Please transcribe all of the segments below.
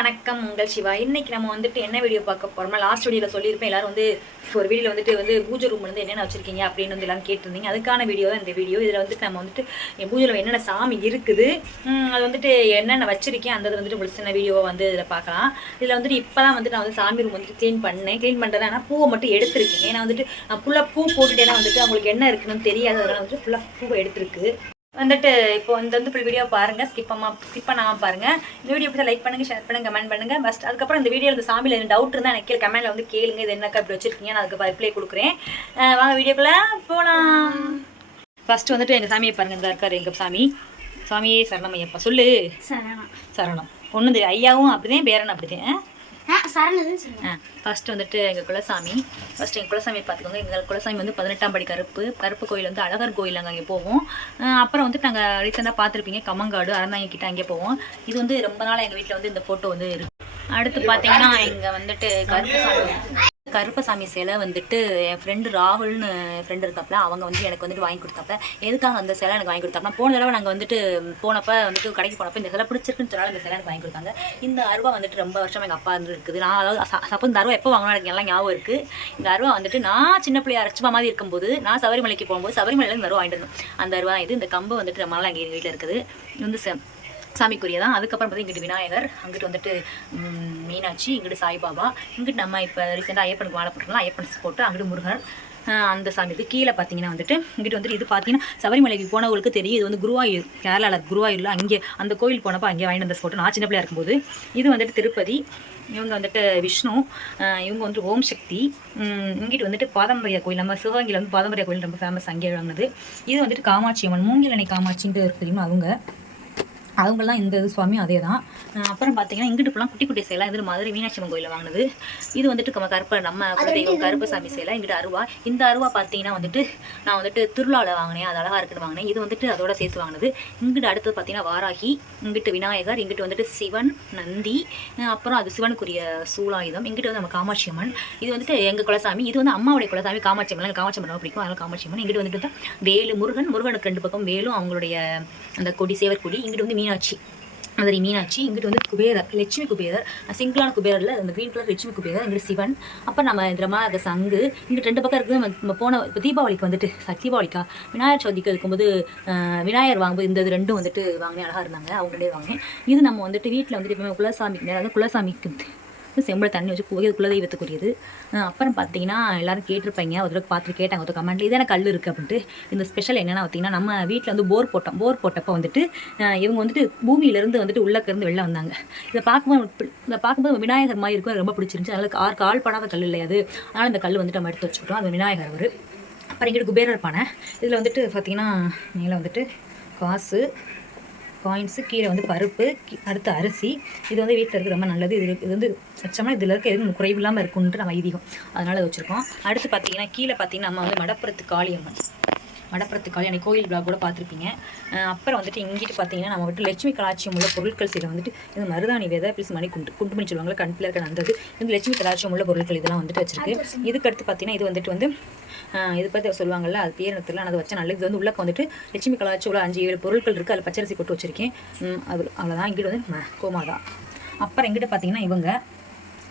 வணக்கம் உங்கள் சிவா. இன்னைக்கு நம்ம வந்துட்டு என்ன வீடியோ பார்க்க போகிறோம்னா லாஸ்ட் வீடியோவில் சொல்லியிருப்பேன் எல்லாரும் வந்து ஒரு வீடியோவில் வந்துட்டு வந்து பூஜை ரூம் வந்து என்னென்ன வச்சிருக்கீங்க அப்படின்னு வந்து எல்லாரும் கேட்டிருந்தீங்க. அதுக்கான வீடியோ தான் இந்த வீடியோ இதில் வந்துட்டு நம்ம வந்துட்டு என் பூஜையில் என்னென்ன சாமி இருக்குது அது வந்துட்டு என்னென்ன வச்சிருக்கேன் அந்த இது வந்துட்டு உங்களுக்கு சின்ன வீடியோவை வந்து இதில் பார்க்கலாம். இதில் வந்துட்டு இப்போ தான் வந்துட்டு நான் வந்து சாமி ரூம் வந்துட்டு க்ளீன் பண்ணேன். க்ளீன் பண்ணுறது ஆனால் பூவை மட்டும் எடுத்திருக்கேன். ஏன்னா வந்துட்டு நான் ஃபுல்லாக பூ போட்டுட்டேன்னா வந்துட்டு அவங்களுக்கு என்ன இருக்குன்னு தெரியாது. அதனால் வந்துட்டு ஃபுல்லாக பூவை எடுத்திருக்கு. வந்துட்டு இப்போ இந்த வந்து ஃபுல் வீடியோ பாருங்க. ஸ்கிப் பண்ணாம ஸ்கிப் பண்ணாம பாருங்க. இந்த வீடியோ பிடிச்சா லைக் பண்ணுங்க ஷேர் பண்ணுங்க கமெண்ட் பண்ணுங்க. பஸ்ட் அதுக்கப்புறம் இந்த வீடியோ இந்த சாமியில் எனக்கு டவுட் இருந்தால் எனக்கு கீழே கமெண்ட்ல வந்து கேளுங்க. இது என்னக்கா இப்படி வச்சிருக்கீங்க? நான் அதுக்கு ரிப்ளை கொடுக்குறேன். வாங்க வீடியோக்குள்ள போகலாம் ஃபர்ஸ்ட் வந்துட்டு எங்கள் சாமியை பாருங்க. இந்த இருக்காரு எங்கள் சாமி. சாமியே சரணம் ஐயப்பா சொல்லு. சரணம். சரணம். ஒன்று ஐயாவும் அப்படிதான் பேரன் அப்படிதான். ஃபர்ஸ்ட் வந்துட்டு எங்கள் குலசாமி. ஃபர்ஸ்ட் எங்கள் குலசாமி பார்த்துக்கோங்க. எங்கள் குலசாமி வந்து பதினெட்டாம் படி கருப்பு. கருப்பு கோயில் வந்து அழகர் கோயில் நாங்கள் அங்கே போவோம். அப்புறம் வந்துட்டு நாங்கள் ரீசெண்டாக பார்த்துருப்பீங்க கம்மங்காடு அறந்தாங்க கிட்ட அங்கே போவோம். இது வந்து ரொம்ப நாளாக எங்கள் வீட்டில் வந்து இந்த ஃபோட்டோ வந்து இருக்கு. அடுத்து பார்த்தீங்கன்னா இங்கே வந்துட்டு கருப்பசாமி கருப்பசாமி சிலை வந்துட்டு என் ஃப்ரெண்டு ராகுல்னு ஃப்ரெண்டு இருக்காப்ல அவங்க வந்து எனக்கு வந்துட்டு வாங்கி கொடுத்தாப்ல. எதுக்காக அந்த சிலை எனக்கு வாங்கி கொடுத்தாப்ல போன தடவை நாங்கள் வந்துட்டு போனப்போ வந்துட்டு கடைக்கு போனப்போ இந்த சிலை பிடிச்சிருக்குன்னு சொன்னாலும் இந்த சிலை எனக்கு வாங்கி கொடுத்தாங்க. இந்த அருவா வந்துட்டு ரொம்ப வருஷம் எங்கள் அப்பா இருந்து இருக்குது நான் அதாவது சப்போஸ் இந்த அருவா எப்போ வாங்கினா எனக்கு எல்லாம் ஞாபகம் இருக்குது இந்த அருவா வந்துட்டு நான் சின்ன பிள்ளையா அரைச்சிமா மாதிரி இருக்கும்போது நான் சபரிமலைக்கு போகும்போது சபரிமலையில இந்த அருவா வாங்கிட்டு வந்தோம். அந்த அருவா இது. இந்த கம்பு வந்துட்டு ரொம்ப நாள் எங்கள் வீட்டில் இருக்குது. இது வந்து சாமிக்குரியதான். சாமிக்குரிய தான் அதுக்கப்புறம் பார்த்தீங்கன்னா இங்கிட்டு விநாயகர் அங்கிட்டு வந்துட்டு மீனாட்சி இங்கிட்டு சாய்பாபா இங்கிட்டு நம்ம இப்போ ரீசெண்டாக ஐயப்பனுக்கு மாலை போட்டுருக்கலாம் ஐயப்பன் போட்டு அங்கிட்டு முருகர் அந்த சாமி கீழே பார்த்தீங்கன்னா வந்துட்டு இங்கிட்டு வந்துட்டு இது பார்த்தீங்கன்னா சபரிமலைக்கு போனவங்களுக்கு தெரியும். இது வந்து குருவாயூர் கேரளாவில் குருவாயூரில் அங்கே அந்த கோயில் போனப்போ அங்கே வாங்கிட்டு வந்த ஃபோட்டோ நான் சின்ன பிள்ளையா இருக்கும்போது. இது வந்துட்டு திருப்பதி இவங்க வந்துட்டு விஷ்ணு இவங்க வந்து ஓம் சக்தி இங்கிட்டு வந்துட்டு பாதம்பரிய கோயில் நம்ம சிவகங்கையில் வந்து பாதம்பரிய கோயில் ரொம்ப ஃபேமஸ் அங்கே வாங்கினது. இது வந்துட்டு காமாட்சி அம்மன் மூங்கிலணை காமாட்சின்ட்டு இருக்கு தெரியுமா அவங்க. அவங்கெல்லாம் இந்த இது சுவாமி அதே தான் அப்புறம் பார்த்தீங்கன்னா இங்கிட்டு இப்போலாம் குட்டி குட்டி சேலை இது மதுரை மீனாட்சி அம்மன் கோயிலில் வாங்கினது. இது வந்துட்டு நம்ம கருப்ப நம்ம குலதெய்வம் கருப்பசாமி சேலை இங்கிட்டு அருவா. இந்த அருவா பார்த்தீங்கன்னா வந்துட்டு நான் வந்துட்டு திருவிழாவில் வாங்கினேன். அது அழகாக இருக்குன்னு வாங்கினேன். இது வந்துட்டு அதோட சேர்த்து வாங்கினது. இங்கிட்டு அடுத்தது பார்த்தீங்கன்னா வாராகி இங்கிட்டு விநாயகர் இங்கிட்டு வந்துட்டு சிவன் நந்தி அப்புறம் அது சிவனுக்குரிய சூலாயுதம். இங்கிட்டு வந்து நம்ம காமாட்சி அம்மன். இது வந்துட்டு எங்கள் குலசாமி இது வந்து அம்மாவுடைய குலசாமி. காமாட்சி அம்மன் காமாட்சி அம்மன் ரொம்ப பிடிக்கும். அதனால காமாட்சி அம்மன். இங்கிட்டு வந்துட்டு தான் வேலு முருகன் முருகனுக்கு ரெண்டு பக்கம் வேலும் அவங்களுடைய அந்த கொடி சேவர் கொடி. இங்கிட்டு வந்து மீனாட்சி. மதுரை மீனாட்சி இங்கிட்டு வந்து குபேரர் லட்சுமி குபேரர் சிங்கிளான குபேரரில் அந்த க்ரீன் கலர் லட்சுமி குபேரர் இங்கிட்டு சிவன் அப்போ நம்ம இந்த மாதிரி சங்கு இங்கிட்டு ரெண்டு பக்கம் இருக்குது. நம்ம போன இப்போ தீபாவளிக்கு வந்துட்டு ச- தீபாவளிக்கா? விநாயகர் சதுர்த்திக்கு இருக்கும்போது விநாயகர் வாங்கும்போது இந்த இது ரெண்டும் வந்துட்டு வாங்கினே அழகாக இருந்தாங்க. அவங்களே வாங்கினேன். இது நம்ம வந்துட்டு வீட்டில் வந்துட்டு எப்பவுமே குலசாமிக்கு நேரம் குலசாமிக்கு செம்பில் தண்ணி வச்சு குகை குலதெய்வத்துக்குரியது. அஹ் அப்புறம் பார்த்தீங்கன்னா எல்லாரும் கேட்டிருப்பீங்க. ஒரு தடவை பார்த்துட்டு கேட்டாங்க ஒரு கமெண்ட்ல இதான கல் இருக்குது அப்படின்ட்டு. இந்த ஸ்பெஷல் என்னென்னா பார்த்தீங்கன்னா நம்ம வீட்டில் வந்து போர் போட்டோம். போர் போட்டப்போ வந்துட்டு இவங்க வந்துட்டு பூமியிலேருந்து வந்துட்டு உள்ளக்கிருந்து வெளில வந்தாங்க. இதை பார்க்கும்போது இதை பார்க்கும்போது விநாயகர் மாதிரி இருக்கும். ரொம்ப பிடிச்சிருந்துச்சு. அதனால் ஆறு கால் படாத கல் இல்லையாது அதனால் இந்த கல் வந்துட்டு நம்ம எடுத்து வச்சுக்கிட்டோம். அது விநாயகர் அவர். அப்புறம் இங்கிட்டு குபேரர் பானை. இதில் வந்துட்டு பார்த்தீங்கன்னா மேலே வந்துட்டு காசு காயின்ஸு கீழே வந்து பருப்பு கீ- அடுத்து அரிசி. இது வந்து வீட்டில் இருக்க ரொம்ப நல்லது. இது இது வந்து வச்சோம்னா இதில் இருக்க எதுவும் குறைவு இல்லாமல் இருக்குன்ட்டு நம்ம ஐதீகம் அதனால் வச்சுருக்கோம். அடுத்து பார்த்தீங்கன்னா கீழே பார்த்தீங்கன்னா நம்ம வந்து மடப்புறத்து காளியம்மன் மடப்புறத்து காளி அன்னைக்கு கோயில் விழா கூட பார்த்துருப்பீங்க அப்புறம் வந்துட்டு இங்கிட்டு பார்த்தீங்கன்னா நம்ம வந்துட்டு லட்சுமி கலாட்சியம் உள்ள பொருட்கள் சில வந்துட்டு இது மருதாணி விதை ப்ளஸ் மணி குண்டு குண்டுமணி சொல்லுவாங்க கண்பில் இருக்க நல்லது இது லட்சுமி கலாட்சியம் உள்ள பொருட்கள் இதெல்லாம் வந்துட்டு வச்சிருக்கு. இதுக்கு அடுத்து பார்த்தீங்கன்னா இது வந்துட்டு வந்து இது பற்றி சொல்லுவாங்கல்ல அது பேர் தெரியல அதை வச்சா நல்லது. இது வந்து உள்ளக்க வந்துட்டு லட்சுமி கலாச்சி அஞ்சு ஏழு பொருட்கள் இருக்குது அதில் பச்சரிசி போட்டு வச்சுருக்கேன். உம் அது அவ்வளோதான் இங்கிட்டு வந்து கோமாதான் கோமாதா. அப்புறம் எங்கிட்ட பார்த்தீங்கன்னா இவங்க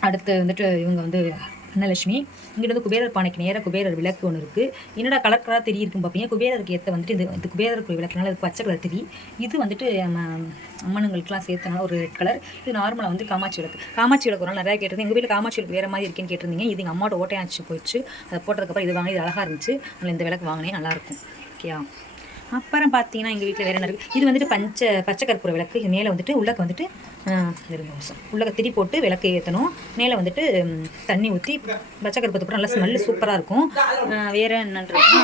அடுத்து வந்துட்டு இவங்க வந்து அன்னலட்சுமி இங்கிட்ட வந்து குபேரர் பானைக்கு நேராக குபேரர் விளக்கு ஒன்று இருக்குது என்னடா கலர் கலராக தெரிய இருக்கும் பார்ப்பீங்க குபேரருக்கு ஏற்ற வந்துட்டு இது இது குபேரருக்கு விளக்குனால இது பச்சை கலர் தெரி இது வந்துட்டு நம்ம அம்மனுங்களுக்குலாம் சேர்த்தனால ஒரு ரெட் கலர் இது நார்மலாக வந்து காமாட்சி விளக்கு. காமாட்சி விளக்கு ஒரு நாள் நிறையா கேட்டிருந்தேன். எங்கள் வீட்டில் காமாட்சி விளக்கு வேறு மாதிரி இருக்கேன்னு கேட்டிருந்தீங்க. இது எங்கள் அம்மாவோட ஓட்டையாச்சு போயிடுச்சு அதை போட்டதுக்கப்புறம் இது வாங்கி இது அழகாக இருந்துச்சு. அதனால் இந்த விளக்கு வாங்கினேன். நல்லாயிருக்கும் ஓகேயா அப்புறம் பார்த்தீங்கன்னா எங்கள் வீட்டில் வேறு என்ன இருக்குது இது வந்துட்டு பஞ்ச பச்சை கற்பூர விளக்கு. இது மேலே வந்துட்டு உள்ளக்க வந்துட்டு ஆஹ், உள்ளக்க திரி போட்டு விளக்கு ஏற்றணும் மேலே வந்துட்டு தண்ணி ஊற்றி பச்சை கற்பூரத்துக்கு அப்புறம் நல்லா ஸ்மெல்லு சூப்பராக இருக்கும். வேறு என்னன்றதுன்னா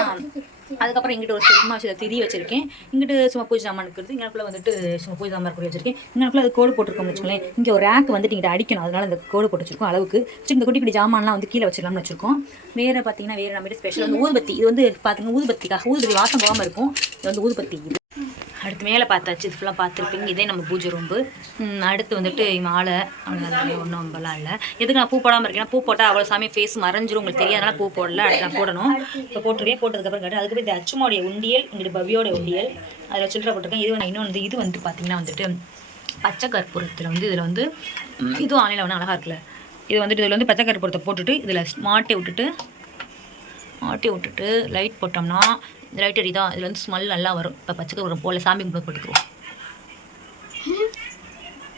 அதுக்கப்புறம் இங்கிட்ட ஒரு சும்மா சில திரி வச்சிருக்கேன். இங்கிட்டு சும்மா பூஜை சாமான் இருக்கிறது இங்கனக்குள்ள வந்துட்டு சும்மா பூஜை சாமான் கூட வச்சிருக்கேன். இங்கனக்குள்ள அது கோடு போட்டிருக்கோம்னு வச்சுக்கோங்களேன். இங்கே ஒரு ரேக் வந்துட்டு இங்கே அடிக்கணும். அதனால இந்த கோடு போட்டு வச்சிருக்கோம் அளவுக்கு. சரி இந்த குட்டி குட்டி ஜாமான்லாம் வந்து கீழே வச்சிடலாம்னு வச்சிருக்கோம். வேறு பார்த்தீங்கன்னா வேறு நம்ம ஸ்பெஷல் வந்து ஊதுபத்தி. இது வந்து பார்த்தீங்கன்னா ஊதுபத்திக்காக ஊதுபத்தி வாசம் போகாமல் இருக்கும். இது வந்து ஊதுபத்தி. அடுத்து மேலே பார்த்தாச்சு இது ஃபுல்லாக பார்த்துருப்பீங்க. இதே நம்ம பூஜை ரூம்பு அடுத்து வந்துட்டு மாலை. அவ்வளோதான் ஒன்றும் ரொம்பலாம் இல்லை. எதுக்கு நான் பூ போடாமல் இருக்கேன் பூ போட்டால் அவ்வளோ சாமி ஃபேஸ் மறைஞ்சிரும். உங்களுக்கு தெரியாதனால பூ போடல. அடுத்து நான் போடணும். இப்போ போட்டுருக்கேன் போட்டதுக்கப்புறம் கேட்டு அதுக்கப்புறம் இந்த அச்சுமாவுடைய உண்டியல் இங்கிட்டு பவியோட உண்டியல் அதில் சில்லறை போட்டிருக்கேன். இது நான் வந்து இது வந்து பார்த்தீங்கன்னா வந்துட்டு பச்சை கற்பூரத்தில் வந்து இதில் வந்து இதுவும் ஆன்லைனில் வந்து அழகாக இருக்குல்ல. இது வந்துட்டு இதில் வந்து பச்சை கற்பூரத்தை போட்டுட்டு இதில் மாட்டி விட்டுட்டு மாட்டி விட்டுட்டு லைட் போட்டோம்னா இந்த லைட் எரியுதா இதில் வந்து ஸ்மெல் நல்லா வரும். இப்போ பச்சை கற்பூரம் போல சாமி கும்பிட்டு போட்டுக்குவோம்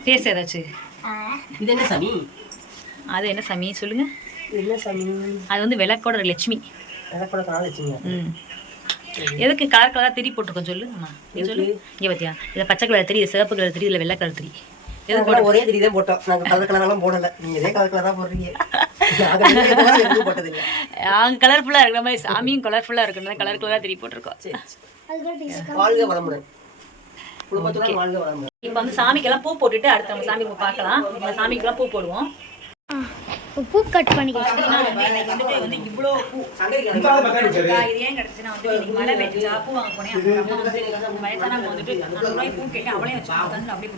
பேச ஏதாச்சும் இது என்ன சாமி? அது என்ன சாமி? சொல்லுங்கள் இது என்ன சாமி? அது வந்து விளக்கோட லட்சுமி. காண வச்சுங்க ம். எதுக்கு கலர் கலராக திரி போட்டிருக்கோம் சொல்லு அம்மா. சொல்லு. இங்கே பார்த்தியா இதை பச்சை கலர் திரி சிவப்பு கலர் திரி இதில் வெள்ளை கலர் திரி. எது நாங்க ஒரே திரி தான் போட்டோம். நாங்க கலர் கலரெல்லாம் போடல. நீங்க இதே கலர் கலரா போடுறீங்க. அவங்க கலர்ஃபுல்லாக இருக்கிற மாதிரி சாமியும் கலர்ஃபுல்லாக இருக்கிறது கலர் கலராக திரி போட்டிருக்கோம். வாழ்க வளமுடன். இப்போ வந்து சாமிக்கெல்லாம் பூ போட்டுட்டு அடுத்து நம்ம சாமி பார்க்கலாம். சாமிக்கெல்லாம் பூ போடுவோம். பூ கட் பண்ணிக்கலாம். வந்து இவ்வளோ பூ சங்கரிக்கு இது. ஏன் கிடச்சுன்னா வந்து இன்னைக்கு மழை பெஞ்சா பூ வாங்க போனேன். வயசானவங்க வந்துட்டு பூ கேட்டு வச்சு அப்படியே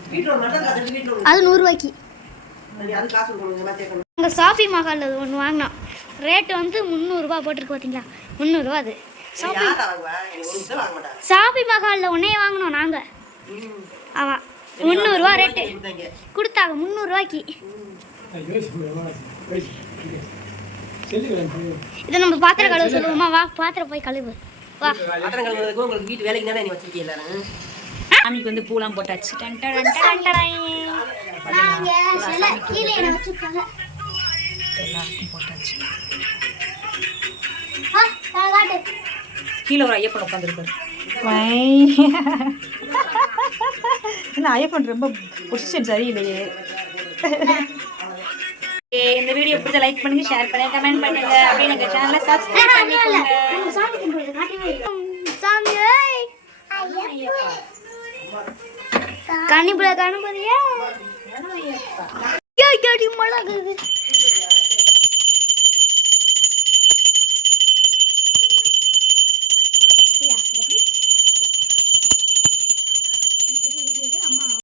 அது நூறுரூவாய்க்கு அங்கே சாஃபி மஹாலில் ஒன்று வாங்கினோம் ரேட்டு வந்து முந்நூறுரூவா போட்டிருக்கு பார்த்தீங்களா முந்நூறுரூவா அது. மாட்டாங்க சாஃபி மஹாலில் ஒன்றே வாங்கினோம் நாங்கள் ஆமாம் முந்நூறுரூவா ரேட்டு கொடுத்தாங்க. முந்நூறுரூவாய்க்கு. இதை நம்ம பாத்திரம் கழுவ சொல்லுவோமா? வா பாத்திரம் போய் கழுவு. வா. பாத்திரம் கழுவுறதுக்கு உங்களுக்கு வீட்டு வேலைக்கு தானே நீ வச்சிருக்கீங்க எல்லாரும் சாமிக்கு வந்து பூலாம் போட்டாச்சு. எல்லாருக்கும் போட்டாச்சு கீழே ஒரு ஐயப்பன் உட்காந்துருக்காரு என்ன ஐயப்பன் ரொம்ப பொசிஷன் சரியில்லையே. ஏய், இந்த வீடியோ பிடிச்ச லைக் பண்ணுங்க ஷேர் பண்ணுங்க கமெண்ட் பண்ணுங்க. அப்படியே எங்க சேனலை சப்ஸ்கிரைப் பண்ணிக்கோங்க. கண்ணிப்புல கணபதியா. மழை